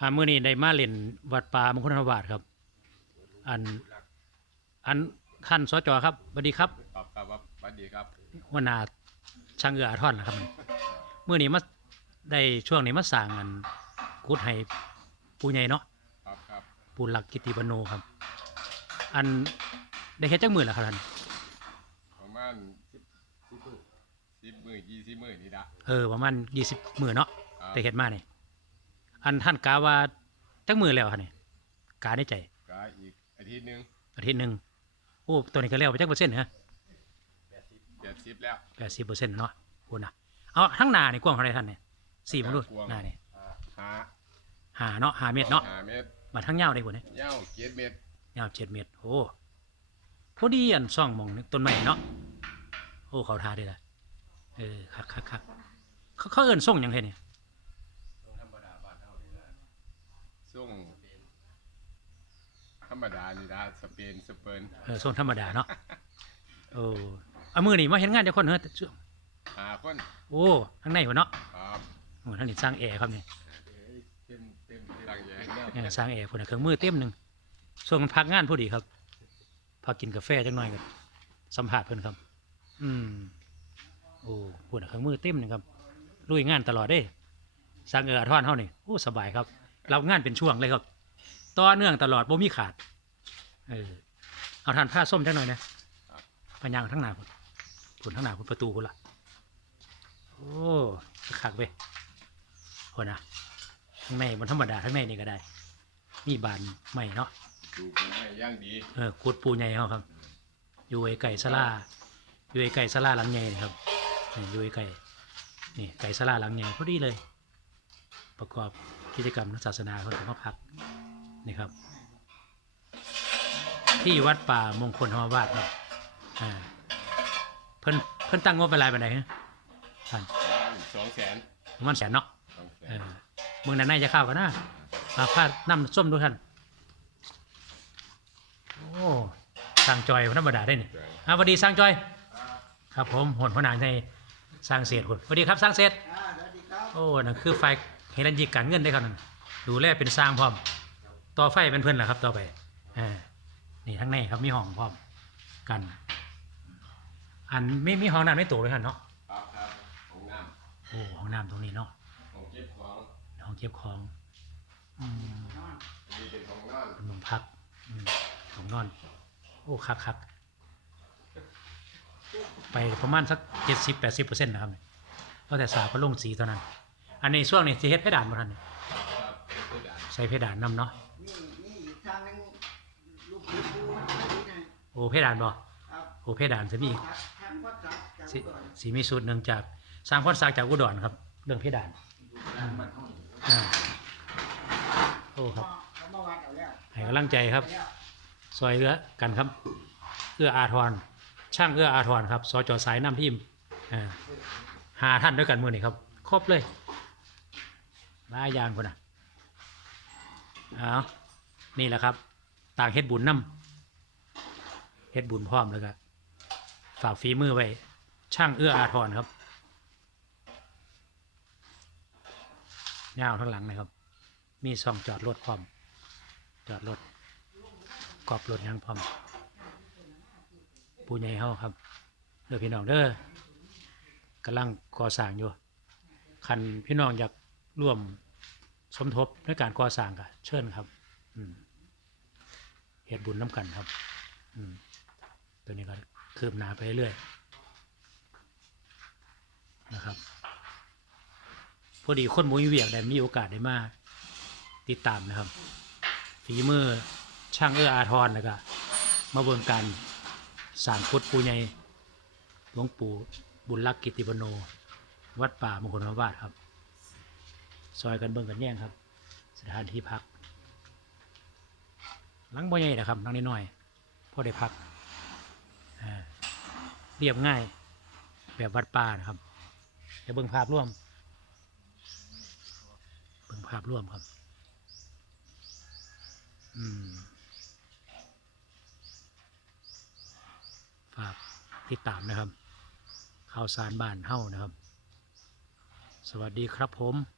อ่ามื้อนี้ได้มาเล่นวัดป่ามงคลธรรมวาสครับ อันอันท่านสจครับสวัสดีครับครับครับครับสวัสดีครับหัวหน้าช่างเอืออาทรนะครับมื้อนี้มาได้ช่วงนี้มาสร้างอันกุดให้ปู่ใหญ่เนาะครับครับปู่หลักกิติปโนครับ อันได้เฮ็ดจักมื้อแล้วครับท่านประมาณสิบสิบมือยี่สิบมือนี่ละเออประมาณ20มื้อเนาะครับได้เฮ็ดมานี่ อันท่านกาว่าจักมื้อแล้วครับนี่กาในใจก็อีกอาทิตย์หนึงอาทิตย์หนึงโอ้ตัวนี้ก็แล้วไปจักเปอร์เซ็นต์ฮะเจ็ดสิบแล้ว แปดสิบเปอร์เซ็นต์เนาะโอ้นะเอาทั้งหนานี่กว้างเท่าไหรท่านเนี่ยสี่มนุษย์กว้าง หนานี่หาหาเนาะหาเมตรเนาะหาเมตรมาทั้งยาวได้กว่านี้ยาวเจ็ดเมตรยาวเจ็ดเมตร โอ้ พอดีอันซ่องหมองต้นไม้เนาะ โอ้ เขาทาได้ละเออคักคักคักเขาเขาเอินส่งหยังไงเนี่ย ส่งธรรมดา นี่ละสเปนสเปิร์นเออส่งธรรมดาเนาะโอ้เอามือนี่มาเห็นงานเจ้าคนเฮ้ยช่วงหาคนโอ้ทั้งในวะเนาะครับโอ้ทั้งนี้สร้างแอร์ครับเนี่ยเต็มเต็มตั้งใหญ่เออสร้างแอร์คนละเครื่องมือเต็มหนึ่งส่วนพักงานพอดีครับพักกินกาแฟจังหน่อยกันสัมผัสเพิ่นครับ อืมโอ้ปวดเครื่องมือเต็มหนึงครับลุยงานตลอดเด้สร้างเอออาทอนเฮานี่โอ้สบายครับรับงานเป็นช่วงเลยครับต่อเนื่องตลอดบ่มีขาด เออเอาทานผ้าส้มจังหน่อยนะพยางทั้งหน้าพุ่นพุ่นทั้งหน้าพุ่นประตูพุ่นละโอ้คักเว้ยโหนะข้างในมันธรรมดาข้างในนี่ก็ได้ มีบานใหม่เนาะดูกันให้ย่างดีเออกุดปูใหญ่เขาครับ อยู่ไอ้ไก่สลาอยู่ไอ้ไก่สลาหลังใหญ่นี่ครับนี่อยู่ไอ้ไก่นี่ไก่สลาหลังใหญ่พอดีเลย ประกอบกิจกรรมทางศาสนาเขาถึงมาพักนี่ครับ ที่วัดป่ามงคลธรรมวาสครับอ่าเพิ่นเพิ่นตั้งงบเป็นไรไปไหนฮะท่านสองแสนประมันแสนเนาะสองแสเอนอเมืองนั้นน่าจะเข้ากันนะมาพาดน้ำส้มดูท่านโอ้สร้างจอยบ่ธรรมดาได้นี่อะสวัสดีสร้างจอย ครับผมหนพนานในสร้างเศษคนสวัสดีครับสร้างเศษอ่าสวัสดีครับโอ้นั่นคือไฟเฮรันยิกการเงินได้ครับนั่นดูแลเป็นสร้างพร้อม ต่อไฟเป็นเพื่อนแหละครับต่อไปอ่า นี่ทั้งในครับมีห้องพร้อมกัน อันไม่มีห้องน้ำไม่ตัวเลยครับเนาะครับครับของน้โอ้ห้องน้ำตรงนี้เนาะำของเก็บของห้องเก็บของอืมอันนี้เป็นของนอนเป็นมุมพักอืมของนอน โอ้คักคักไปประมาณสักเจ็ดสิบแปดสิบเปอร์เซ็นต์นะครับก็แต่สาก็ลงสีเท่านั้น อันนี้ช่วงนี้สิเฮ็ดเพดานมาทันนี่ครับเป็นด่านใส่เพดานนํเนาะ โอ้เพดานบ่โอ้เพดานจะมีสิสีมีสูตรหนึ่งจากสร้างพอดซากจากอุดรครับ เรื่องเพดานอ่าโอ้ครับเขามาวัดเอาแล้วให้กำลังใจครับซอยเรือกันครับ เอื้ออาทร ช่างเอื้ออาทรครับสจสายน้ำพิมพ์หาท่านด้วยกันมือนี่ครับ ครบเลยลายยางคนน่ะเอานี่แหละครับ ต่างเฮ็ดบุญน้ำเฮ็ดบุญพร้อมแล้วก็ฝากฝีมือไว้ช่างเอื้ออาทรครับยาวทั้งหลังนะครับ มีซองจอดรถพร้อม จอดรถกอบรถยังพร้อม ปูใหญ่เฮาครับเด้อพี่น้องเด้อกำลังก่อสร้างอยู่ คันพี่น้องอยากร่วมสมทบในการก่อสร้างก็เชิญครับ อืม เหตุบุญน้ำกันครับ อืมตัวนี้ก็คืบหน้าไปเรื่อยนะครับพอดีคนมุยเวียกได้มีโอกาสได้มาติดตามนะครับ ฝีมือช่างเอื้ออาทรแล้วก็มาเบิ่งการสางพุทธปูใหญ่หลวงปู่บุญรักกิติปโน วัดป่ามงคลธรรมวาสครับ ซอยกันเบิ่งกันแย่งครับ สถานที่พัก หลังบ่ใหญ่นะครับหลังน้อยๆพอได้พักเรียบง่าย แบบวัดป่านะครับเดี๋ยวเบิ่งภาพร่วม เบิ่งภาพร่วมครับ อืมฝากติดตามนะครับข่าวสารบ้านเฮ้านะครับ สวัสดีครับผม